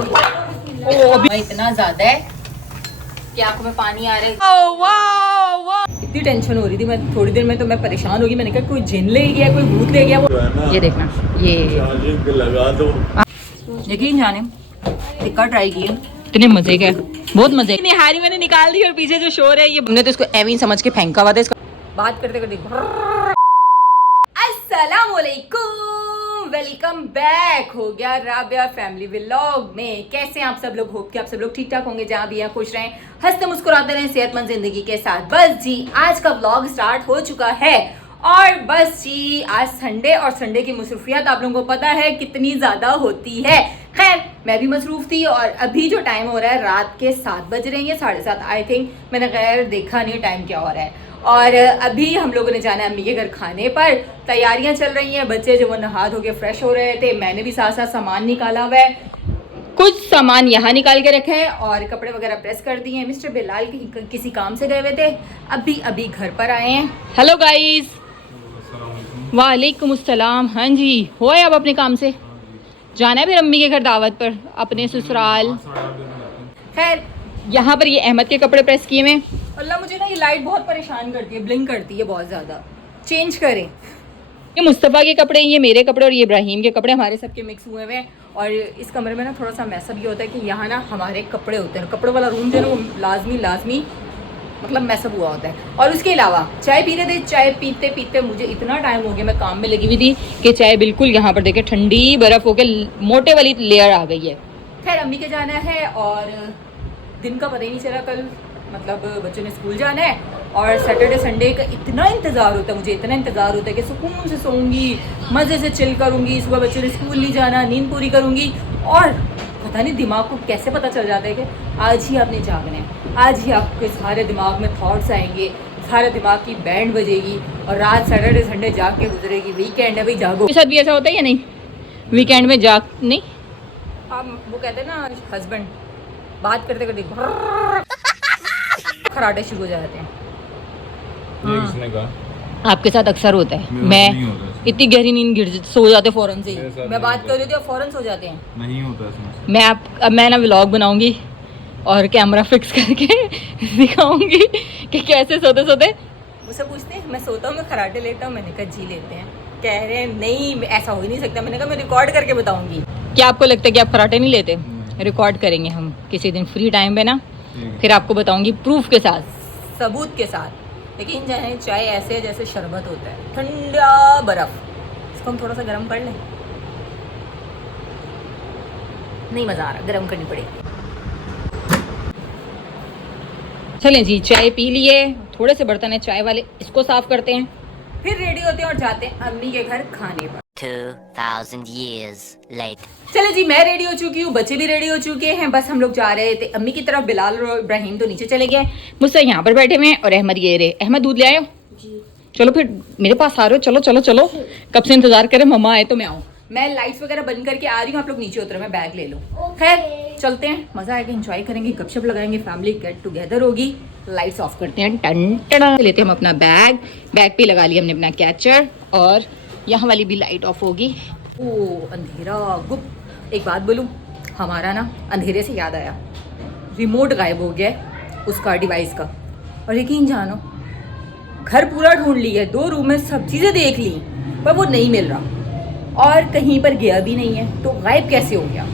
ओ अभी इतना ज्यादा है कि आंखों में पानी आ रहा है। वाह इतनी टेंशन हो रही थी, मैं थोड़ी देर में तो मैं परेशान होगी। मैंने कहा कोई जिन ले गया, कोई भूत ले गया। वो ये देखना, ये लगा दो। यकीन जाने टिक्का ट्राई किए, इतने मजे का, बहुत मजे। निहारी मैंने निकाल दी और पीछे जो शोर है ये हमने तो इसको एवं समझ के फेंका हुआ था। इसका बात करते करते अस्सलाम वालेकुम, वेलकम बैक हो गया राबिया फैमिली व्लॉग में। कैसे हैं आप सब लोग? होप कि आप सब लोग ठीक ठाक होंगे, जहाँ भी हैं खुश रहें, हंसते मुस्कुराते रहें, सेहतमंद जिंदगी के साथ। बस जी आज का व्लॉग स्टार्ट हो चुका है और बस जी आज संडे और संडे की मसरूफियत आप लोगों को पता है कितनी ज्यादा होती है। खैर मैं भी मसरूफ थी और अभी जो टाइम हो रहा है रात के 7 बज रहे हैं, 7:30 आई थिंक। मैंने खैर देखा नहीं टाइम क्या हो रहा है। और अभी हम लोगों ने जाना है अम्मी के घर खाने पर। तैयारियां चल रही हैं, बच्चे जो वो नहा धो के फ्रेश हो रहे थे, मैंने भी साथ साथ सामान निकाला हुआ है। कुछ सामान यहाँ निकाल के रखे हैं और कपड़े वगैरह प्रेस कर दिए हैं। मिस्टर बिलाल किसी काम से गए हुए थे, अभी घर पर आए हैं। हेलो गाइस, वालेकुम अस्सलाम। हाँ जी, हो आए अब अपने काम से? जाना है फिर अम्मी के घर दावत पर, अपने ससुराल। खैर यहाँ पर ये अहमद के कपड़े प्रेस किए हुए। अल्लाह मुझे ना ये लाइट बहुत परेशान करती है, ब्लिंक करती है बहुत ज़्यादा, चेंज करें। ये मुस्तफ़ा के कपड़े, ये मेरे कपड़े और ये इब्राहिम के कपड़े हमारे सबके मिक्स हुए हुए हैं। और इस कमरे में ना थोड़ा सा मैसअप ये होता है कि यहाँ ना हमारे कपड़े होते हैं, कपड़ों वाला रूम जो है ना वो लाजमी मतलब मैसअप हुआ होता है। और उसके अलावा चाय पी रहे थे, चाय पीते पीते मुझे इतना टाइम हो गया, मैं काम में लगी हुई थी कि चाय बिल्कुल यहाँ पर देखे ठंडी बर्फ़ होकर मोटे वाली लेयर आ गई है। खैर अम्मी के जाना है और दिन का पता ही नहीं चला। कल मतलब बच्चों ने स्कूल जाना है और सैटरडे संडे का इतना इंतज़ार होता है, मुझे इतना इंतज़ार होता है कि सुकून से सोऊंगी, मज़े से चिल करूँगी, सुबह बच्चों ने स्कूल नहीं जाना, नींद पूरी करूँगी। और पता नहीं दिमाग को कैसे पता चल जाता है कि आज ही आपने जागना है, आज ही आपके सारे दिमाग में थॉट्स आएंगे, सारे दिमाग की बैंड बजेगी और रात सैटरडे संडे जाग के गुजरेगी। वीकेंड है भाई, जागो। मेरे साथ भी ऐसा होता है या नहीं? वीकेंड में जाग नहीं, आप वो कहते हैं ना हस्बैंड बात करते करते खराटे शुरू हो जाते हैं। किसने कहा? आपके साथ अक्सर होता है। मैं इतनी गहरी नींद गिर सो जाते फौरन से ही। मैं बात कर रही थी और फौरन सो जाते हैं। नहीं होता इसमें। मैं ना व्लॉग बनाऊंगी और कैमरा फिक्स करके दिखाऊंगी कि कैसे सोते सोते मुझसे पूछते हैं मैं सोता हूँ, मैं खराटे लेता हूँ। मैंने कहा जी लेते हैं। कह रहे हैं नहीं ऐसा हो ही नहीं सकता। मैंने कहा मैं रिकॉर्ड करके बताऊंगी। क्या आपको लगता है कि आप खराटे नहीं लेते? रिकॉर्ड करेंगे हम किसी दिन फ्री टाइम में ना, फिर आपको बताऊंगी प्रूफ के साथ, सबूत के साथ। लेकिन चाहे चाय ऐसे है जैसे शरबत होता है, ठंडा बर्फ। इसको हम थोड़ा सा गर्म कर लें। नहीं मज़ा आ रहा, गर्म करनी पड़ेगी। चलें जी, चाय पी लिए, थोड़े से बर्तन है चाय वाले, इसको साफ करते हैं, फिर रेडी होते हैं और जाते हैं अम्मी के घर खाने पर। 2000 years later. चले जी, मैं रेडी हो चुकी हूँ, बच्चे भी रेडी हो चुके हैं, बस हम लोग जा रहे थे अम्मी की तरफ। बिलाल और इब्राहिम तो नीचे चले गए, मुझसे यहाँ पर बैठे हुए हैं और अहमद ये रहे। अहमद दूध ले आयो? चलो फिर मेरे पास आ रहे हो, चलो चलो चलो, कब से इंतजार करें, मम्मा आए तो मैं आऊँ। मैं लाइट्स वगैरह बंद करके आ रही हूँ, आप लोग नीचे उतरो, मैं बैग ले लूँ। खैर चलते हैं, मज़ा आएगा, एंजॉय करेंगे, गपशप लगाएंगे, फैमिली गेट टुगेदर होगी। लाइट्स ऑफ करते हैं, टन टन लेते हैं हम अपना बैग पे लगा लिया हमने अपना कैचर और यहाँ वाली भी लाइट ऑफ होगी। ओ अंधेरा गुप। एक बात बोलूँ, हमारा ना अंधेरे से याद आया, रिमोट गायब हो गया उसका, डिवाइस का। और यकीन जानो घर पूरा ढूंढ लिया, 2 रूम में सब चीज़ें देख ली पर वो नहीं मिल रहा और कहीं पर गया भी नहीं है, तो गायब कैसे हो गया?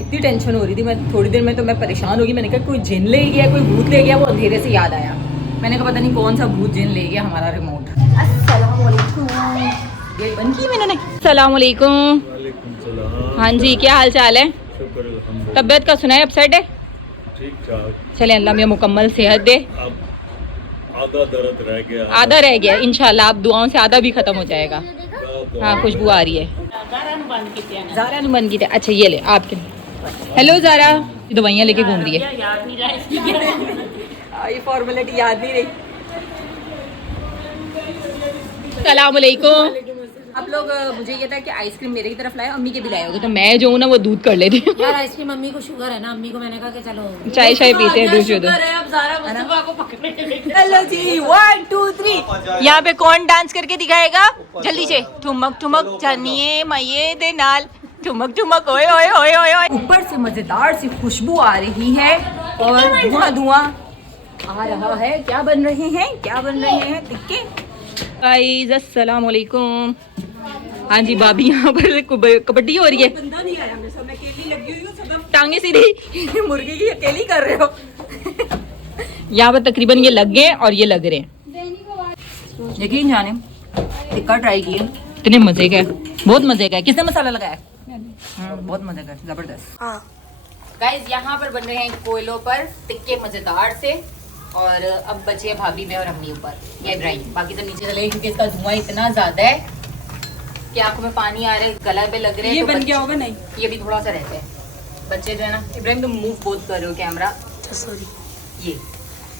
इतनी टेंशन हो रही थी, मैं थोड़ी देर में तो मैं परेशान होगी। मैंने कहा कोई जिन ले गया, कोई भूत ले गया। वो अंधेरे से याद आया, मैंने कहा पता नहीं कौन सा भूत जिन ले गया हमारा रिमोट। अस्सलाम वालेकुम, गेट बंद की मैंने। अस्सलाम वालेकुम। हाँ जी, क्या हाल चाल है? तबीयत का सुना है अपसेट है? ठीक ठाक। चले अल्लाह में मुकम्मल सेहत दे। आधा दर्द रह गया, आधा रह गया, इंशाल्लाह आप दुआओं से आधा भी खत्म हो जाएगा। हाँ खुशबू आ रही है। ज़ारा ने बंद की थी। अच्छा ये ले आपके। हेलो ज़ारा, दवाइयाँ लेके घूम रही है। ये फॉर्मेलिटी याद नहीं रही। अस्सलाम वालेकुम। आप लोग मुझे ये था कि आइसक्रीम मेरे की तरफ लाए, अम्मी के भी लाए होगे, तो मैं जो हूँ ना वो दूध कर लेती हूँ। यार आइसक्रीम मम्मी को शुगर है ना, अम्मी को मैंने कहा कि चलो चाय शाय पीते हैं, दूध शुद्ध। हेलो जी, 1 2 3। यहाँ पे कौन डांस करके दिखाएगा? जल्दी से ठुमक ठुमक चनिए मये दे नाल, चुमक चुमक ओए ओए ओए ओए ओए। ऊपर से मजेदार सी खुशबू आ रही है और धुआं धुआं आ रहा है। क्या बन रहे हैं, क्या बन रहे हैं टिक्के। गाइस अस्सलाम वालेकुम। हाँ जी भाभी यहाँ पर कबड्डी हो रही है। बंदा नहीं आया मेरे साथ, मैं अकेली लगी हुई हूँ, सब टांगे सीधी मुर्गी की अकेली कर रहे हो। यहाँ पर तकरीबन ये लग गए और ये लग रहे हैं। यकीन जाने टिक्का ट्राई किए, इतने मजे का है, बहुत मजे का है। किसने मसाला लगाया? बहुत मजे का, जबरदस्त। गाइस यहाँ पर बन रहे हैं कोयलों पर टिक्के मजेदार से। और अब बचे हैं भाभी में और अम्मी ऊपर, ये इब्राहिम। बाकी तो नीचे चले गए क्योंकि इसका धुआं इतना ज्यादा है कि आंखों में पानी आ रहा है, गला पे लग रहे हैं। ये तो बन गया होगा? नहीं, ये भी थोड़ा सा रहता है। बच्चे जो है ना, इब्राहिम तुम मूव बहुत कर रहे हो कैमरा, सॉरी। ये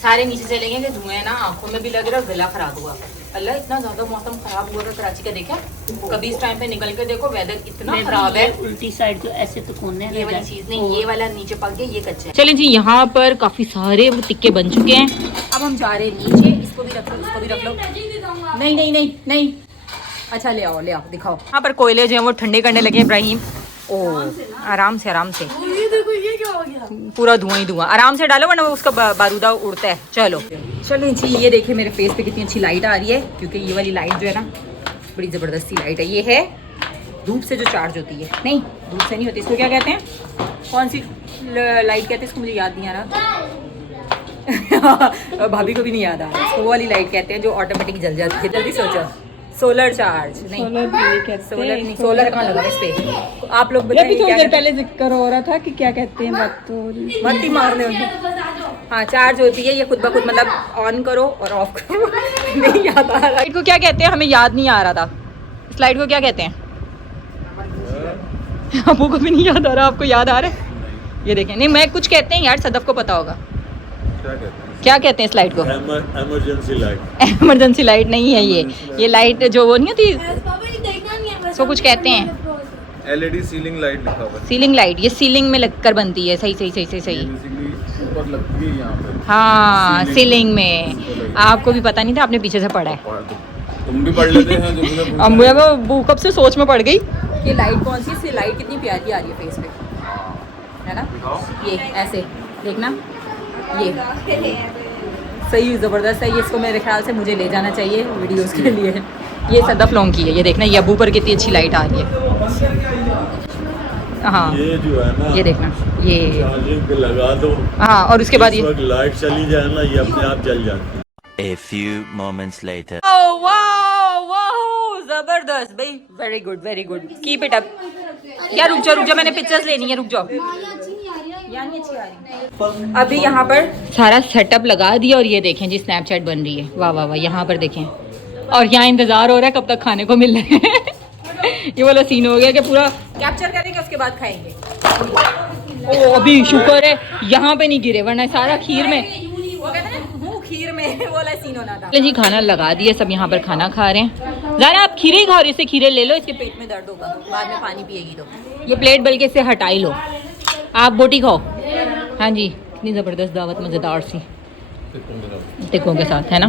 सारे नीचे चले गए, धुएं ना आंखों में भी लग रहा है, गला खराब हुआ। अल्लाह इतना ज्यादा मौसम खराब हुआ था कराची का, देखा कभी इस टाइम पे निकल के देखो वेदर इतना खराब है। उल्टी साइड तो ऐसे तो कौन है, ये वाली चीज नहीं, ये वाला नीचे पक गया, ये कच्चा है। चलें जी, यहाँ पर काफी सारे टिक्के बन चुके हैं। अब हम जा रहे हैं नीचे। इसको भी रख लो, इसको भी रख लो। नहीं नहीं नहीं नहीं, अच्छा ले आओ, ले आओ, दिखाओ। यहाँ पर कोयले जो है वो ठंडे करने लगे इब्राहिम। ओ आराम से आराम से। ये देखो, ये क्या हो गया, पूरा धुआं ही धुआं। आराम से डालो वरना उसका बारूदा उड़ता है। चलो चलें जी, ये देखिए मेरे फेस पे कितनी अच्छी लाइट आ रही है, क्योंकि ये वाली लाइट जो है ना बड़ी ज़बरदस्ती लाइट है। ये है धूप से जो चार्ज होती है। नहीं, धूप से नहीं होती, इसको क्या कहते हैं, कौन सी लाइट कहते हैं, इसको मुझे याद नहीं आ रहा। भाभी को भी नहीं याद आ रहा। इसको वो वाली लाइट कहते हैं जो ऑटोमेटिक जल जाती है। जल्दी सोचो, सोलर चार्ज नहीं, सोलर नहीं, सोलर कहाँ लगा इस पे? आप लोग बताइए। थोड़ी देर पहले जिक्र हो रहा था कि क्या कहते हैं, बत्ती मारने होती। हाँ, चार्ज होती है ये खुद ब खुद, मतलब ऑन करो और ऑफ करो। नहीं याद आ रहा। लाइट को क्या कहते हैं, हमें याद नहीं आ रहा था। इस लाइट को क्या कहते हैं? आपको को भी नहीं याद आ रहा, आपको याद आ रहा है? ये देखें, नहीं मैं कुछ कहते हैं यार, सदफ को पता होगा क्या कहते हैं इस लाइट को। Emergency light. इमरजेंसी लाइट नहीं है ये लाइट जो वो नहीं होती, इसको कुछ कहते हैं। एलईडी सीलिंग लाइट लिखा हुआ है। सीलिंग लाइट, ये सीलिंग में लगकर बनती है। सही सही सही सही सही। ऊपर लगती है यहाँ पे। हाँ, सीलिंग में। आपको भी पता नहीं था, आपने पीछे से पढ़ा है। तुम भी पढ़ लेते हैं जो अब वो कब से सोच में पड़ गई कि लाइट कौन सी, लाइट कितनी प्यारी आ रही है फेस पे, है ना। ये ऐसे देखना, ये सही ज़बरदस्त है। ये इसको मेरे ख्याल से मुझे ले जाना चाहिए वीडियोस के लिए। ये सदफ लॉन्ग की है, ये देखना, ये अबू पर कितनी अच्छी लाइट आ रही है। हाँ, ये जो है ना, ये देखना, ये चार्जिंग पे लगा दो। हाँ, और उसके बाद ये लाइट चली जाए ना, ये अपने आप जल जाती है। A few moments later. जबरदस्त भाई, very good very good, keep it up. यार रुक जाओ, मैंने पिक्चर्स लेनी है, रुक जाओ। यानी अच्छी आ रही। अभी यहाँ पर सारा सेटअप लगा दिया और ये देखें जी स्नैपचैट बन रही है। वाह वाह वाह, यहाँ पर देखें। और यहाँ इंतजार हो रहा है कब तक खाने को मिल रहा है। ये वाला सीन हो गया कि पूरा कैप्चर करेंगे उसके बाद खाएंगे। ओ अभी शुक्र है यहाँ पे नहीं गिरे, वरना सारा खीर में, वो कहते हैं ना मुंह खीर में, वो वाला सीन होना था। जी खाना लगा दिया, सब यहाँ पर खाना खा रहे हैं। ज़रा आप खीरे ही खाओ, इससे खीरे ले लो, इसके पेट में दर्द होगा बाद में पानी पिएगी तो। ये प्लेट बल्कि इससे हटा ही लो, आप बोटी खाओ। हाँ जी, इतनी ज़बरदस्त दावत, मज़ेदार सी टिक्कों के साथ, है ना।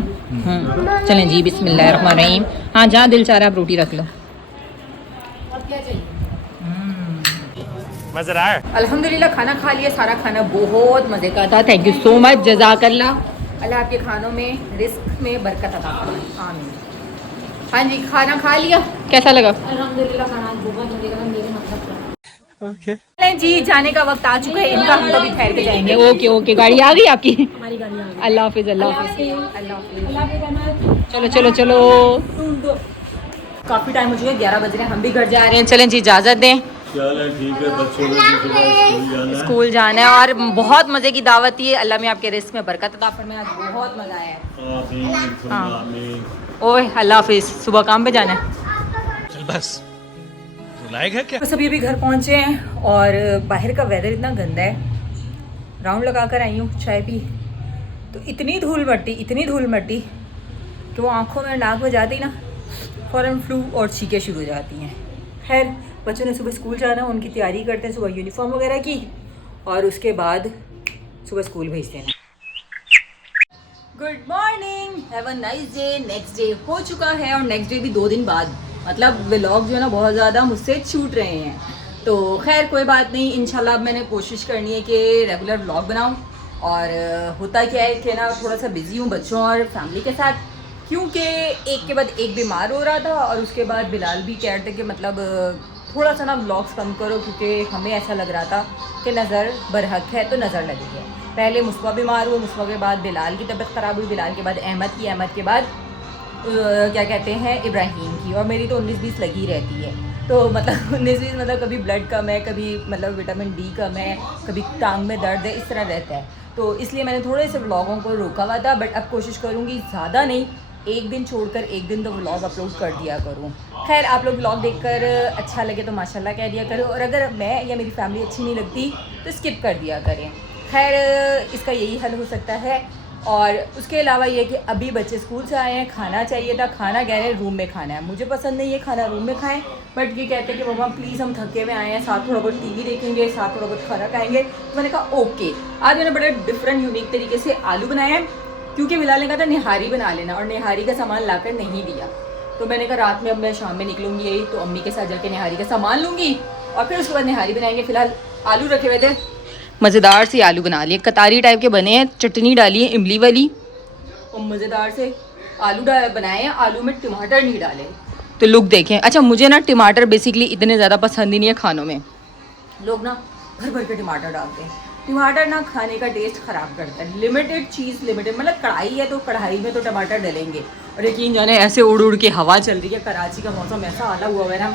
चलें जी, बिस्मिल्लाहिर्रहमानिर्रहीम। हाँ, जहाँ दिल चाह रहा है आप रोटी रख लो। मज़ेदार है। अल्हम्दुलिल्लाह खाना खा लिया, सारा खाना बहुत मज़े का था। थैंक यू सो मच, जज़ाकल्लाह। अल्लाह आपके खानों में रिस्क में बरकत अता फरमाए, आमीन। हाँ जी, खाना खा लिया, कैसा लगा? अल्हम्दुलिल्लाह खाना बहुत मजे का, मेरे मतलब ओके जी, जाने का वक्त आ चुका है इनका, हम तो भी ठहर के जाएंगे। ओके ओके, गाड़ी आ गई आपकी? हमारी गाड़ी आ गई। अल्लाह हाफिज़, अल्लाह हाफिज़, अल्लाह हाफिज़। चलो चलो चलो, काफ़ी टाइम हो चुका है, 11 बज रहे हैं, हम भी घर जा रहे हैं। चलें जी, इजाज़त दें। चलो ठीक है, बच्चों को भी सुबह स्कूल जाना है और बहुत मज़े की दावत थी। अल्लाह में आपके रिस्क में बरकत अता फरमाए, आज बहुत मज़ा आया है। आमीन। ओए अल्लाह हाफिज़, सुबह काम पे जाना है। चल बस, लायक है क्या? बस अभी घर पहुँचे हैं और बाहर का वेदर इतना गंदा है। राउंड लगा कर आई हूँ, चाय पी तो इतनी धूल मट्टी कि वो आँखों में नाक में जाती ना, फ़ौरन फ्लू और छींकें शुरू हो जाती हैं। खैर, बच्चों ने सुबह स्कूल जाना, उनकी तैयारी करते हैं, सुबह यूनिफॉर्म वगैरह की, और उसके बाद सुबह स्कूल भेजते हैं। Good morning, have a nice day. Next day हो चुका है और नेक्स्ट डे भी 2 दिन बाद, मतलब व्लॉग जो है ना बहुत ज़्यादा मुझसे छूट रहे हैं। तो खैर कोई बात नहीं, इंशाल्लाह अब मैंने कोशिश करनी है कि रेगुलर व्लॉग बनाऊं। और होता क्या है कि ना थोड़ा सा बिजी हूँ बच्चों और फैमिली के साथ, क्योंकि एक के बाद एक बीमार हो रहा था और उसके बाद बिलाल भी कह रहे थे कि मतलब थोड़ा सा ना व्लॉग्स कम करो, क्योंकि हमें ऐसा लग रहा था कि नज़र बरहक है तो नज़र लगी है। पहले मुस्वा बीमार हुआ, मुस्वा के बाद बिलाल की तबीयत ख़राब हुई, बिलाल के बाद अहमद की, अहमद के बाद क्या कहते हैं इब्राहीम की, और मेरी तो 19-20 लगी रहती है। तो मतलब 19-20 मतलब कभी ब्लड कम है, कभी मतलब विटामिन डी कम है, कभी टांग में दर्द है, इस तरह रहता है। तो इसलिए मैंने थोड़े से व्लॉगों को रोका हुआ था, बट अब कोशिश करूँगी ज़्यादा नहीं, एक दिन छोड़कर एक दिन तो व्लॉग अपलोड कर दिया करूँ। खैर आप लोग व्लॉग देखकर अच्छा लगे तो माशाल्लाह कह दिया करो, और अगर मैं या मेरी फैमिली अच्छी नहीं लगती तो स्किप कर दिया करें। खैर इसका यही हल हो सकता है। और उसके अलावा ये कि अभी बच्चे स्कूल से आए हैं, खाना चाहिए था, खाना कह रहे हैं रूम में खाना है। मुझे पसंद नहीं है खाना रूम में खाएं, बट ये कहते हैं कि मम्मा प्लीज़ हम थके हुए आए हैं, साथ थोड़ा बहुत टीवी देखेंगे, साथ थोड़ा बहुत खाना खाएंगे। तो मैंने कहा ओके। आज मैंने बड़े डिफरेंट यूनिक तरीके से आलू बनाए हैं, क्योंकि बिलाल ने कहा था निहारी बना लेना, और निहारी का सामान लाकर नहीं दिया। तो मैंने कहा रात में अब मैं शाम में निकलूँगी यही, तो अम्मी के साथ जाके निहारी का सामान लूँगी और फिर उसके बाद निहारी बनाएंगे। फ़िलहाल आलू रखे हुए थे, मज़ेदार से आलू बना लिए, कतारी टाइप के बने हैं, चटनी डाली है इमली वाली, और मज़ेदार से आलू बनाए हैं। आलू में टमाटर नहीं डाले, तो लुक देखें। अच्छा मुझे ना टमाटर बेसिकली इतने ज़्यादा पसंद ही नहीं है खानों में, लोग ना भर भर के टमाटर डालते हैं। टमाटर ना खाने का टेस्ट ख़राब करता है। लिमिटेड चीज़, लिमिटेड मतलब कढ़ाई है तो कढ़ाई में तो टमाटर डलेंगे। और यकीन जाने ऐसे उड़ उड़ के हवा चल रही है, कराची का मौसम ऐसा आला हुआ है ना,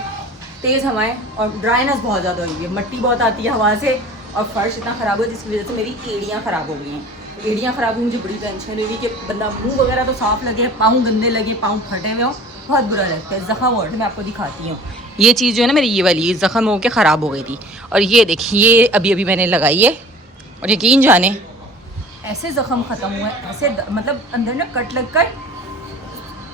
तेज़ हवाएं और ड्राइनेस बहुत ज़्यादा हुई है, मिट्टी बहुत आती है हवा से, और फर्श इतना ख़राब हुआ जिसकी वजह से मेरी एड़ियाँ ख़राब हो गई हैं। एड़ियाँ ख़राब हुई, मुझे बड़ी टेंशन हुई कि बंदा मुंह वगैरह तो साफ़ लगे, पाँव गंदे लगे, पाँव फटे हुए हों, बहुत बुरा लगता है। ज़ख़म वर्ड मैं आपको दिखाती हूँ, ये चीज़ जो है ना मेरी ये वाली ज़ख़म हो के ख़राब हो गई थी, और ये देखिए अभी अभी मैंने लगाई है, और यकीन जाने ऐसे ज़ख़म ख़त्म हुए, ऐसे मतलब अंदर ना कट लग कर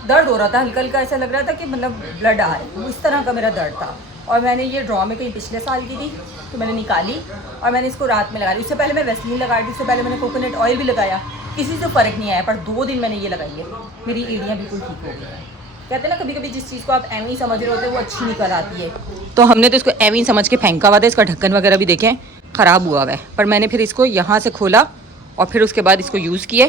दर्द हो रहा था, हल्का हल्का ऐसा लग रहा था कि मतलब ब्लड आ रहा है, वो इस तरह का मेरा दर्द था। और मैंने ये ड्रॉ में कहीं पिछले साल की थी, तो मैंने निकाली और मैंने इसको रात में लगा ली। उससे पहले मैं वैसलीन लगा दी, उससे पहले मैंने कोकोनट ऑयल भी लगाया, किसी से फ़र्क नहीं आया, पर 2 दिन मैंने ये लगाई है, मेरी एड़ियाँ बिल्कुल ठीक हो गई हैं। कहते हैं ना कभी कभी जिस चीज़ को आप एवं ही समझ रहे होते हैं वो अच्छी निकल आती है, तो हमने तो इसको एवं ही समझ के फेंका हुआ था। इसका ढक्कन वगैरह भी देखें ख़राब हुआ है, पर मैंने फिर इसको यहाँ से खोला और फिर उसके बाद इसको यूज़ किए।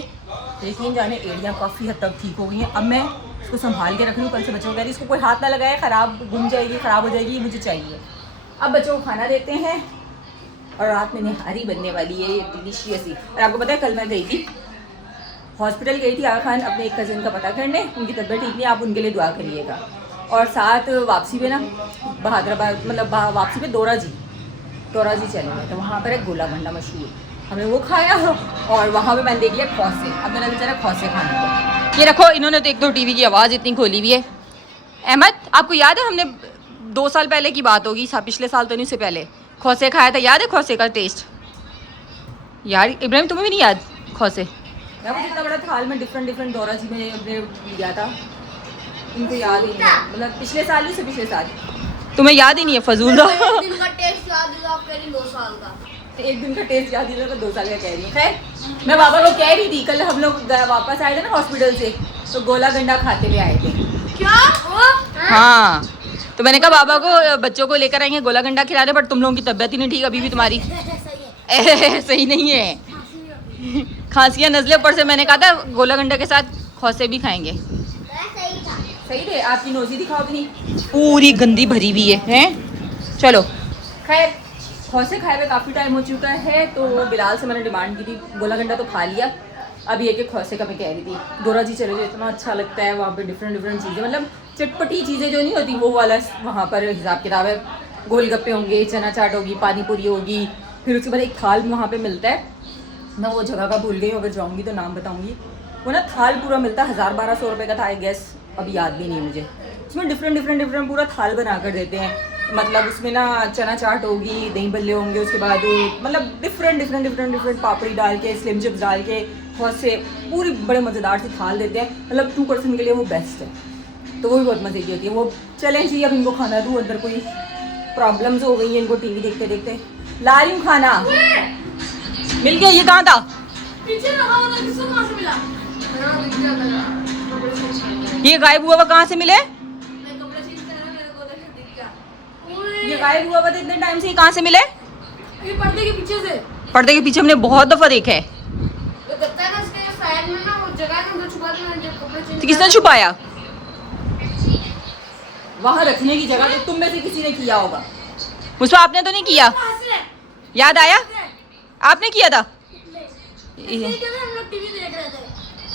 यकीन जाने एड़ियाँ काफ़ी हद तक ठीक हो गई हैं। अब मैं इसको संभाल के रख लूँ, कल से बच्चों को कह रही इसको कोई हाथ ना लगाए, ख़राब गुम जाएगी, ख़राब हो जाएगी, मुझे चाहिए। अब बच्चों को खाना देते हैं, और रात में निहारी बनने वाली है ये डिलीशियस ही। और आपको पता है कल मैं गई थी हॉस्पिटल, गई थी आगा खान अपने एक कज़न का पता करने, उनकी तबीयत ठीक नहीं, आप उनके लिए दुआ करिएगा। और साथ वापसी में ना बहादुराबाद मतलब वापसी में दौरा जी चले गए, तो वहाँ पर एक गोला गंडा मशहूर, हमने वो खाया और वहाँ पे मैंने देख लिया खौसे। अब मैंने बेचारा खौसे खाने को, ये रखो इन्होंने तो एक तो टीवी की आवाज़ इतनी खोली हुई है। अहमद आपको याद है हमने 2 साल पहले की बात होगी, पिछले साल तो नहीं, उससे पहले खौसे खाया था, याद है खौसे का टेस्ट? यार इब्राहिम तुम्हें भी नहीं याद खौसे? मैं वो इतना बड़ा थाल में डिफरेंट दौरा जी में अपने लिया था, इनको याद ही नहीं है, मतलब पिछले साल ही से पिछले साल, तुम्हें याद ही नहीं है फजूल दा। एक दिन का टेस्ट याद है आप कह रही 2 साल का, एक दिन का टेस्ट याद ही 2 साल का कह रही है। खैर मैं बाबा को कह रही थी, कल हम लोग वापस आए थे ना हॉस्पिटल से, तो गोला गंडा खाते हुए आए थे। क्या हाँ तो मैंने कहा बाबा को बच्चों को लेकर आएंगे गोला गंडा खिलाने, पर तुम लोगों की तबीयत ही नहीं ठीक अभी भी तुम्हारी। सही नहीं है, खांसियाँ नजले ऊपर से। मैंने कहा था गोला गंडा के साथ खौसे भी खाएंगे। सही थे, आपकी नोजी दिखाओ भी नहीं, पूरी गंदी भरी हुई है। चलो खैर खौसे खाए हुए काफ़ी टाइम हो चुका है, तो बिलाल से मैंने डिमांड की थी, गोला गंडा तो खा लिया, अब ये कि खौसे का मैं कह रही थी। दौरा जी चले गए, इतना अच्छा लगता है वहाँ पे, डिफरेंट चीज़ें, मतलब चटपटी चीज़ें जो नहीं होती वो वाला वहाँ पर हिसाब किताब है। गोलगप्पे होंगे, चना चाट होगी, पानी पूरी होगी, फिर उसके बाद एक थाल वहाँ पर मिलता है, मैं वो जगह का भूल गई हूँ, अगर जाऊँगी तो नाम बताऊँगी। वो ना थाल पूरा मिलता है, 1000-1200 रुपये का था आई गेस, अभी याद भी नहीं मुझे। उसमें डिफरेंट पूरा थाल बना कर देते हैं, मतलब उसमें ना चना चाट होगी, दही बल्ले होंगे, उसके बाद मतलब डिफरेंट पापड़ी डाल के, स्लिम चिप्स डाल के, बहुत से पूरी बड़े मज़ेदार से थाल देते हैं, मतलब 2 पर्सन के लिए वो बेस्ट है, तो वो भी बहुत मज़े की होती है। वो चलें जी, अब इनको खाना दूँ, अंदर कोई प्रॉब्लम्स हो गई हैं इनको टीवी देखते देखते। ला रही हूँ खाना, मिल गया। ये कहाँ था? पीछे रखा हुआ था, किसको कहाँ से मिला? ये गायब हुआ कहाँ से मिले? मैं कपड़े चेंज कर रहा, मेरे को उधर से दिख गया। ये गायब हुआ था इतने टाइम से, ये कहाँ से मिले? ये पर्दे के पीछे से। पर्दे के पीछे हमने बहुत दफा देखा है। वो लगता है ना इसके साइड में ना वो जगह है उधर छुपा के मैंने जब कपड़े चेंज तो किसने छुपाया? वहाँ रखने की जगह तो तुम में से किसी ने किया होगा। मुझे आपने तो नहीं किया, याद आया? आपने किया था? हम लोग टीवी देख रहे थे।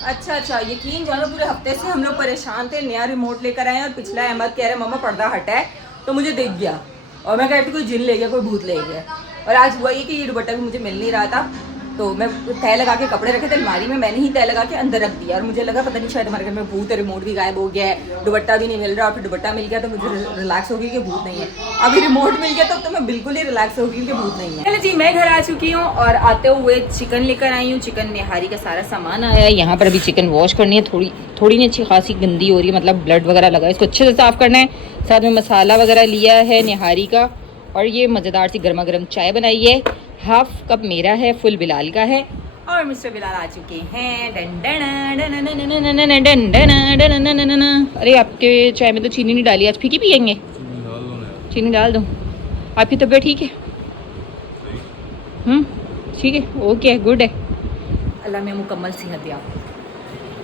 अच्छा, यकीन जानो पूरे हफ्ते से हम लोग परेशान थे, नया रिमोट लेकर आए और पिछला अहमद कह रहे मम्मा पर्दा हटा है, तो मुझे दिख गया और मैं कहती कोई जिन ले गया, कोई भूत ले गया। और आज हुआ ये कि ये दुपट्टा भी मुझे मिल नहीं रहा था, तो मैं तय लगा के कपड़े रखे थे अलमारी में, मैंने ही तय लगा के अंदर रख दिया और मुझे लगा पता नहीं शायद हमारे घर में भूत है, रिमोट भी गायब हो गया है, दुपट्टा भी नहीं मिल रहा। और फिर दुपट्टा मिल गया तो मुझे रिलैक्स हो गई कि भूत नहीं है। अभी रिमोट मिल गया तो मैं बिल्कुल ही रिलैक्स हो गई कि भूत नहीं है। चलो जी, मैं घर आ चुकी हूँ और आते हुए चिकन लेकर आई हूँ। चिकन निहारी का सारा सामान आया है। यहाँ पर अभी चिकन वॉश करनी है, थोड़ी नहीं अच्छी खासी गंदी हो रही है, मतलब ब्लड वगैरह लगा है, इसको अच्छे से साफ़ करना है। साथ में मसाला वगैरह लिया है निहारी का, और ये मज़ेदार सी गर्मा गर्म चाय बनाई है। हाफ कप मेरा है, फुल बिलाल का है, और मिस्टर बिलाल आ चुके हैं। अरे आपके चाय में तो चीनी नहीं डाली, आज फीकी पियेंगे? चीनी डाल दूँ? आपकी तबीयत ठीक है? ठीक है, ओके, गुड है। अल्लाह में मुकम्मल सेहत दिया।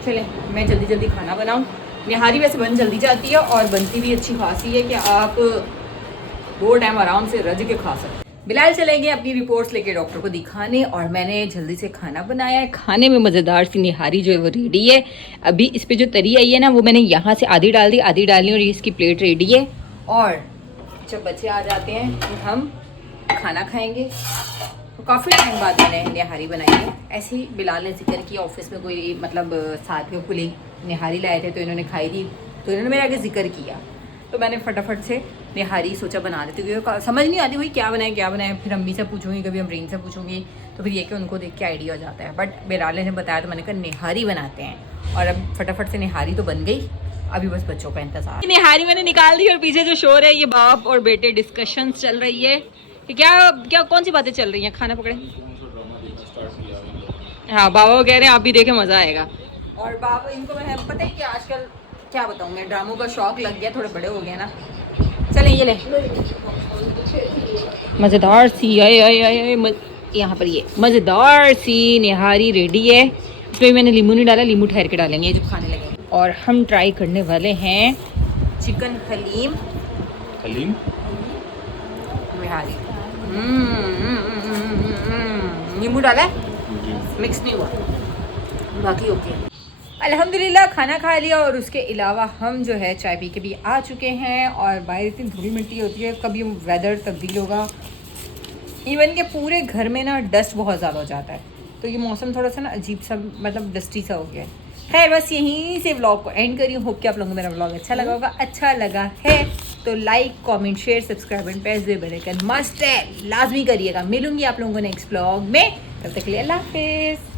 चले मैं जल्दी जल्दी खाना बनाऊँ। निहारी वैसे बन जल्दी जाती है और बनती भी अच्छी खासी है कि आप 2 टाइम आराम से रज के खा सकते। बिलाल चले गए अपनी रिपोर्ट्स लेके डॉक्टर को दिखाने, और मैंने जल्दी से खाना बनाया है। खाने में मज़ेदार सी निहारी जो है वो रेडी है। अभी इस पे जो तरी आई है ना, वो मैंने यहाँ से आधी डाल दी, आधी डालनी, और ये इसकी प्लेट रेडी है। और जब बच्चे आ जाते हैं तो हम खाना खाएंगे। तो काफ़ी टाइम बाद मैंने निहारी बनाई है। ऐसे ही बिलाल ने जिक्र किया, ऑफिस में कोई मतलब साथ में कुलीग निहारी लाए थे तो इन्होंने खाई थी, तो इन्होंने मेरे आगे जिक्र किया, तो मैंने फटाफट से निहारी सोचा बना देती हूँ, क्योंकि समझ नहीं आती भाई क्या बनाए। फिर अम्मी से पूछूंगी, कभी अमरीन से पूछूंगी, तो फिर ये कि उनको देख के आइडिया हो जाता है। बट बिलाल ने बताया तो मैंने कहा निहारी बनाते हैं, और अब फटाफट से निहारी तो बन गई। अभी बस बच्चों का इंतजार। निहारी मैंने निकाल दी, और पीछे जो शोर है ये बाप और बेटे डिस्कशन चल रही है कि क्या कौन सी बातें चल रही हैं। खाना पकड़े, हाँ बाबा वो कह रहे हैं आप भी देखें मज़ा आएगा। और बाबा इनको मैं पता है कि आजकल क्या बताऊँ मैं, ड्रामों का शौक लग गया, थोड़े बड़े हो गए ना। चलें ये ले मज़ेदार सी यहाँ पर ये मज़ेदार सी निहारी रेडी है। इसमें मैंने नींबू नहीं डाला, नींबू ठहर के डालेंगे जब खाने लगे। और हम ट्राई करने वाले हैं चिकन हलीम निहारी। नींबू डाला है, मिक्स नहीं हुआ, बाकी ओके। अल्हम्दुलिल्लाह खाना खा लिया, और उसके अलावा हम जो है चाय पी के भी आ चुके हैं। और बाहर इतनी धूल मिट्टी होती है, कभी वेदर तब्दील होगा, इवन के पूरे घर में ना डस्ट बहुत ज़्यादा हो जाता है, तो ये मौसम थोड़ा सा ना अजीब सा मतलब डस्टी सा हो गया है। खैर बस यहीं से व्लॉग को एंड करी। होप कि आप लोगों को मेरा व्लॉग अच्छा लगा होगा। अच्छा लगा है तो like, comment, share, subscribe and press the bell icon must है, लाजमी करिएगा। मिलूंगी आप लोगों को नेक्स्ट व्लॉग में, तब तक के लिए अल्लाह हाफिज़।